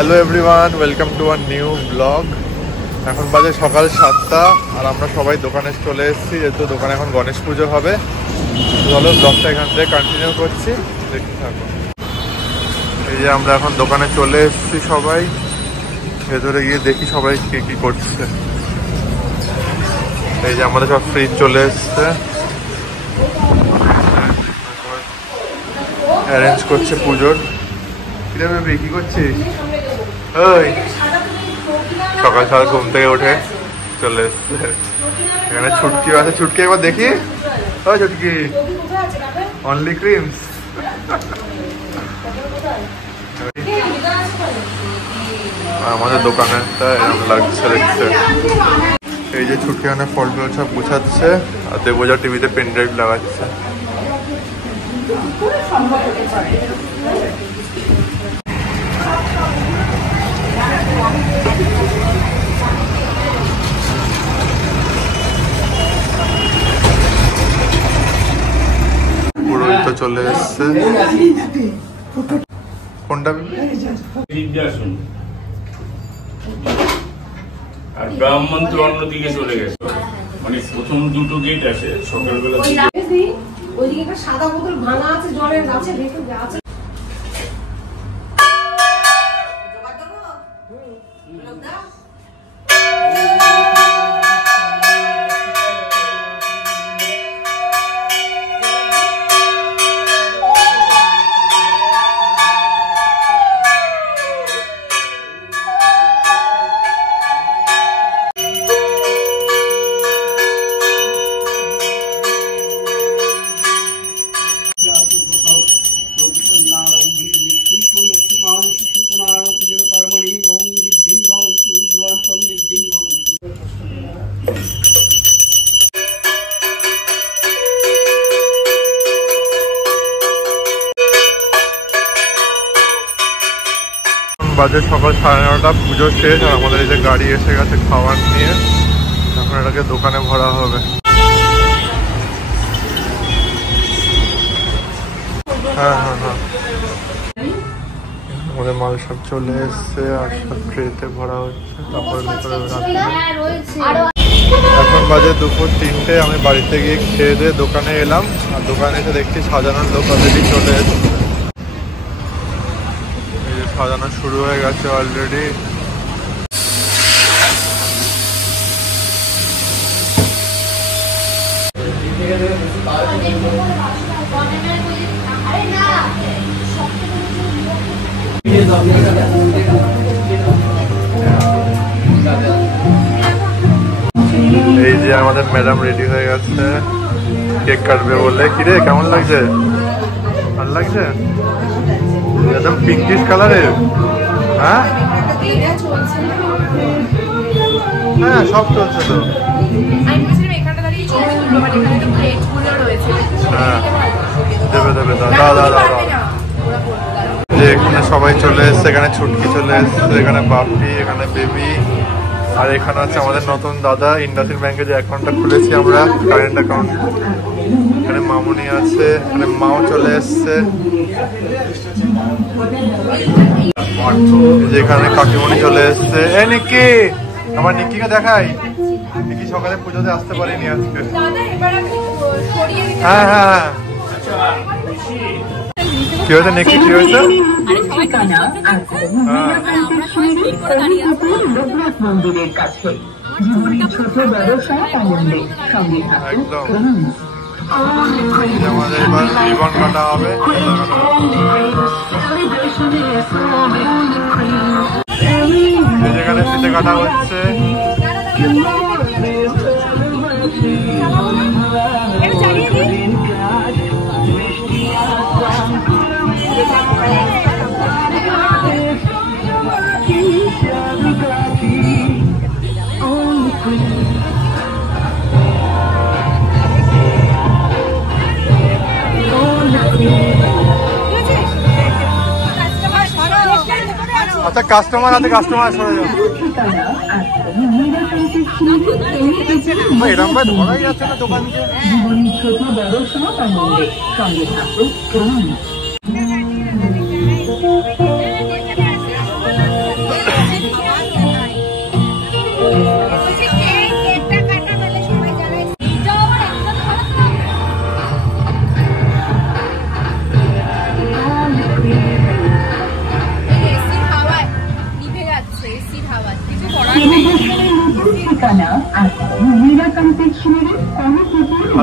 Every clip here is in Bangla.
Hello everyone, welcome to our new blog. এখন বাজে সকাল 7টা আর আমরা সবাই দোকানে চলে এসেছি, যেহেতু দোকানে এখন গণেশ পুজো হবে। চলো ব্লগটা এখান থেকে কন্টিনিউ করছি, দেখতে থাকো। এই যে আমরা এখন দোকানে চলে এসেছি, সবাই ভেতরে গিয়ে দেখি সবাই কি কি করছে। এই যে আমাদের সব ফ্রিজ চলে এসছে, অ্যারেঞ্জ করছে পুজোর। কি করছিস? ওই সকাল সকাল ঘুম থেকে উঠে চলে এসছে। এখানে ছুটকি আছে, ছুটকি একবার দেখি। ওই ছুটকি, অনলি ক্রিমস। আমাদের দোকানেরটা এরকম লাগছে দেখতে। এই যে ছুটকি এখানে ফল টল সব গুছাচ্ছে, আর দেবজা টিভিতে পেন ড্রাইভ লাগাচ্ছে। পুরোহিত চলে এসছে। কোনটা? আর ব্রাহ্মণ তো অন্যদিকে চলে গেছে, মানে প্রথম দুটো গেট আছে সকালবেলা। ওইদিকে একটা সাদা বোতল ভাঙা আছে, জলের আছে, দেখে আছে। বাজে সকাল 9:30, পুজো শেষ। আর আমাদের এই যে গাড়ি এসে গেছে খাবার নিয়ে, এখন এটাকে দোকানে ভরা হবে। হ্যাঁ হ্যাঁ হ্যাঁ, আমাদের মাল সব চলে এসছে আর সব ট্রেতে ভরা হচ্ছে, তারপরে ভিতরে রাখবে। এখন বাজে দুপুর 3টে। আমি বাড়িতে গিয়ে খেয়ে দিয়ে দোকানে এলাম, আর দোকানে এসে দেখছি সাজানোর লোক অলরেডি চলে এসছে। সাজানো শুরু হয়ে গেছে অলরেডি। এই যে আমাদের ম্যাডাম রেডি হয়ে গেছে কেক কাটবে বলে। কিরে, কেমন লাগছে? ভালো লাগছে? একদম পিঙ্কিশ কালারের। হ্যাঁ হ্যাঁ, সব চলছে তো। হ্যাঁ, দেবে দেবে, দাদা দাদা। যে এখানে সবাই চলে এসছে, এখানে ছুটকি চলে এসছে, এখানে বাপি, এখানে বেবি, আর এখানে আছে আমাদের নতুন দাদা ইন্ডাসইন্ড ব্যাংকে যে অ্যাকাউন্টটা খুলেছি আমরা, কারেন্ট অ্যাকাউন্ট। এখানে মামুনি আছে, এখানে মাও চলে এসছে, যেখানে কাকিমণি চলে এসছে। এ নিকি, আমার নিকিকে দেখাই। নিকি সকালে পুজোতে আসতে পারিনি আজকে। হ্যাঁ হ্যাঁ হ্যাঁ, কি হয়েছে নিকি, কি হয়েছে? মন্দিরের কাছে ছোট ব্যবসা আনন্দে সঙ্গে একদম। আমাদের এবার রিবন কাটা হবে। যেখানে ফিতে কাটা হচ্ছে। আচ্ছা, কাস্টমার আছে, কাস্টমার সরে যাও। এরকম ভাই ধরাই যাচ্ছে না দোকানকে। ছোট ব্যবসা আনন্দে সঙ্গে থাকুন।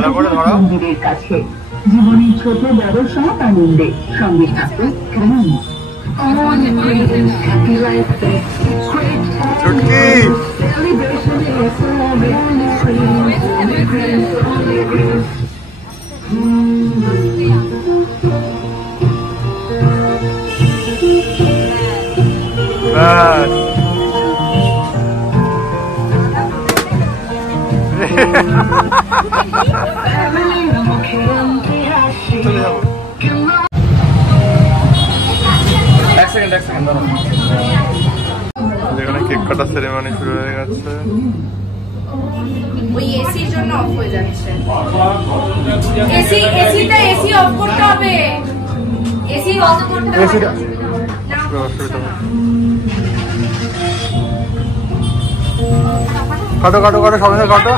ভালো করে ধরো। মন্দিরের কাছে জীবনের ছোট বড় সব আনন্দে সঙ্গে থাকুন গ্রিন। চুটকি ব্যাস চলে যাবো। যেখানে কেক কাটার সেরেমনি শুরু হয়ে গেছে। ওই এসির জন্য অফ হয়ে যাচ্ছে। এসি অফ করতে হবে। এসি অফ করতে হবে। অসুবিধা কাটো কাটো কাটো সবাই কাটো।